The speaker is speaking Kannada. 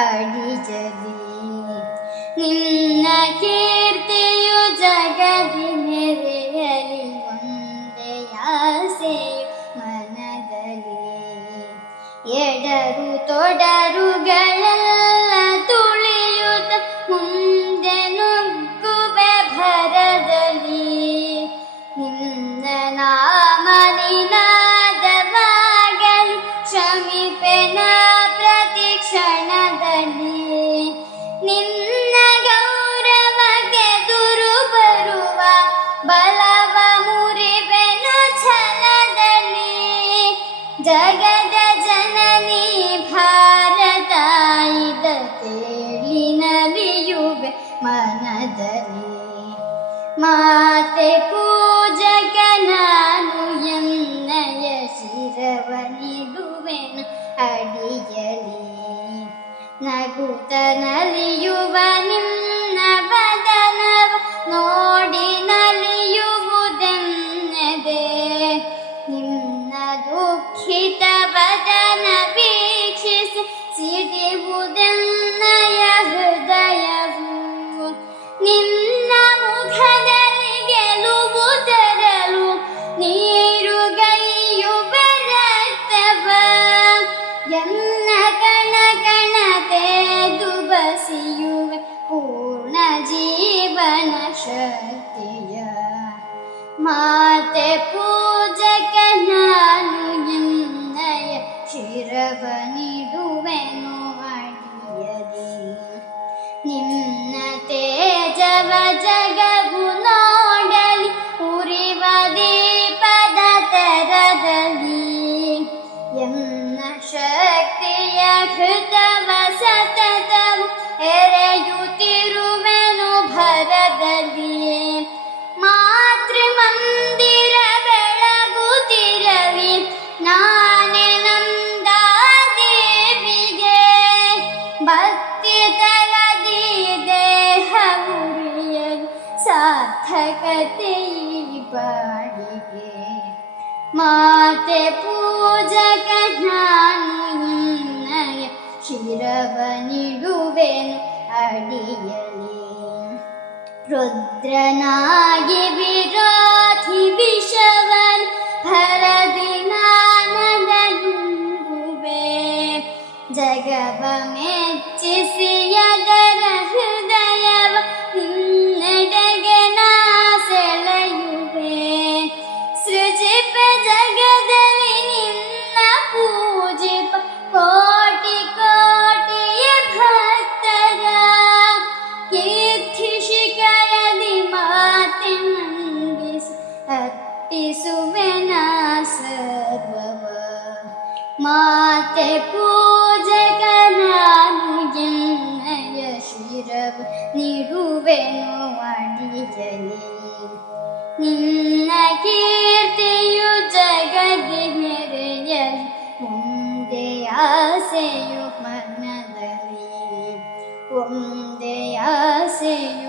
ಅಡಿಜಲಿ. ನಿನ್ನ ಕೀರ್ತಿಯು ಜಗದಿ ಮೆರೆಯಲಿ, ಒಂದೇ ಆಸೆಯು ಮನದಲ್ಲಿ. ಎಡರು ತೊಡರುಗಳೆಲ್ಲ ತುಳಿಯುತ್ತ ಮುಂದೆ ನುಗ್ಗುವೆ ಭರದಲ್ಲಿ. ನಿನ್ನ ನಾಮ ನಿನಾದವಾಗಲಿ, ಶ್ರಮಿಪೆನ ಪ್ರತಿ ಕ್ಷಣದಲ್ಲಿ. ನಿನ್ನ ಗೌರವಕ್ಕೆ ದುರು ಬರುವ ಬಲವ ಮುರಿವೆನ ಛಲದಲ್ಲಿ. ಜಗದ ಜನನಿ ಭಾರತಾಯಿದ ಕೇಳಿ ನಲಿಯುವೆ ಮನದಲ್ಲಿ. ಮಾತೆ ಪೂಜಕ ನಾನು ಎನ್ನಯ ಶಿರವನಿಡುವೆನು ಅಡಿಯಲಿ. ನಗುತ್ತ ನಲಿಯುವ ನಿನ್ನ ಬದನವ ನೋಡಿ ನಲಿಯುವುದೆನ್ನದೆ. ನಿನ್ನ ದುಃಖಿತ ಬದನ ವೀಕ್ಷಿಸಿ ಸಿಡಿಯುವುದೆನ್ನಯ ಹೃದಯವು. ನಿನ್ನ ಮುಖದಲ್ಲಿ ಗೆಲುವು ತರಲು ನೀರುಗೈಯುವೆ ರಕ್ತವ. ಎನ್ನ ಕಣ ಕಣ ತೆದು ಬಸಿಯುವೆ ಪೂರ್ಣ ಜೀವನ ಶಕ್ತಿಯ. ಮಾತೆ ಪೂಜಕ ನಾನು ಎನ್ನಯ ಶಿರವನಿಡುವೆನು ಅಡಿಯಲಿ. ನಿನ್ನ ತೇಜವ ಜಗವು ನೋಡಲಿ, ಉರಿವ ದೀಪದ ತೆರದಲ್ಲಿ. ಎನ್ನ ಶಕ್ತಿಯ ಹೃದವ ಸತತವು ಎರೆಯುತ್ತಿರುವೆನು ಭರದಲ್ಲಿ. ಮಾತೃ ಮಂದಿರ ಬೆಳಗುತ್ತಿರಲಿ, ನಾನೇ ನಂದಾದೇವಿಗೆ. ಭಕ್ತಿ ತರದಿ ದೇಹ ಉರಿಯಲು ಸಾರ್ಥಕತೆ ಈ ಬಾಳಿಗೆ. ಮಾತೆ ಪೂಜಕ ನಾನು ನಿನ್ನಯ ಶಿರವನಿಡುವೆನು ಅಡಿಯಲಿ. ರುದ್ರನಾಗಿ ವಿರೋಧಿ ವಿಷವನ್ ಭರದಿ ನಾನನುಂಗುವೆ. ಜಗವ ಮೆಚ್ಚಿಸಿ ಅದರ ಹೃದಯವ ನಿನ್ನೆಡೆಗೆ ನಾ ಸೆಳೆಯುವೆ. ಸೃಜಿಪ ಜಗದಲ್ಲಿ ನಿನ್ನ ಪೂಜಿಪ ಕೋಟಿ ಕೋಟಿಯ ಭಕ್ತರ. ಕೀರ್ತಿ ಶಿಖರದಿ ಮಾತೆ ನಂಬಿಸಿ ಅರ್ಪಿಸುವೆನ ಸರ್ವವ. ಮಾತೆ ಪೂಜಕ ನಾನು ಎನ್ನಯ ಶಿರವ ನಿಡುವೆನು ಅಡಿಯಲಿ. ನಿನ್ನ ಕೀರ್ತಿಯು ಜಗದಿ ಮೆರೆಯಲಿ, ಒಂದೇ ಆಸೆಯು ಮನದಲ್ಲಿ. ಒಂದೇ ಆಸೆಯು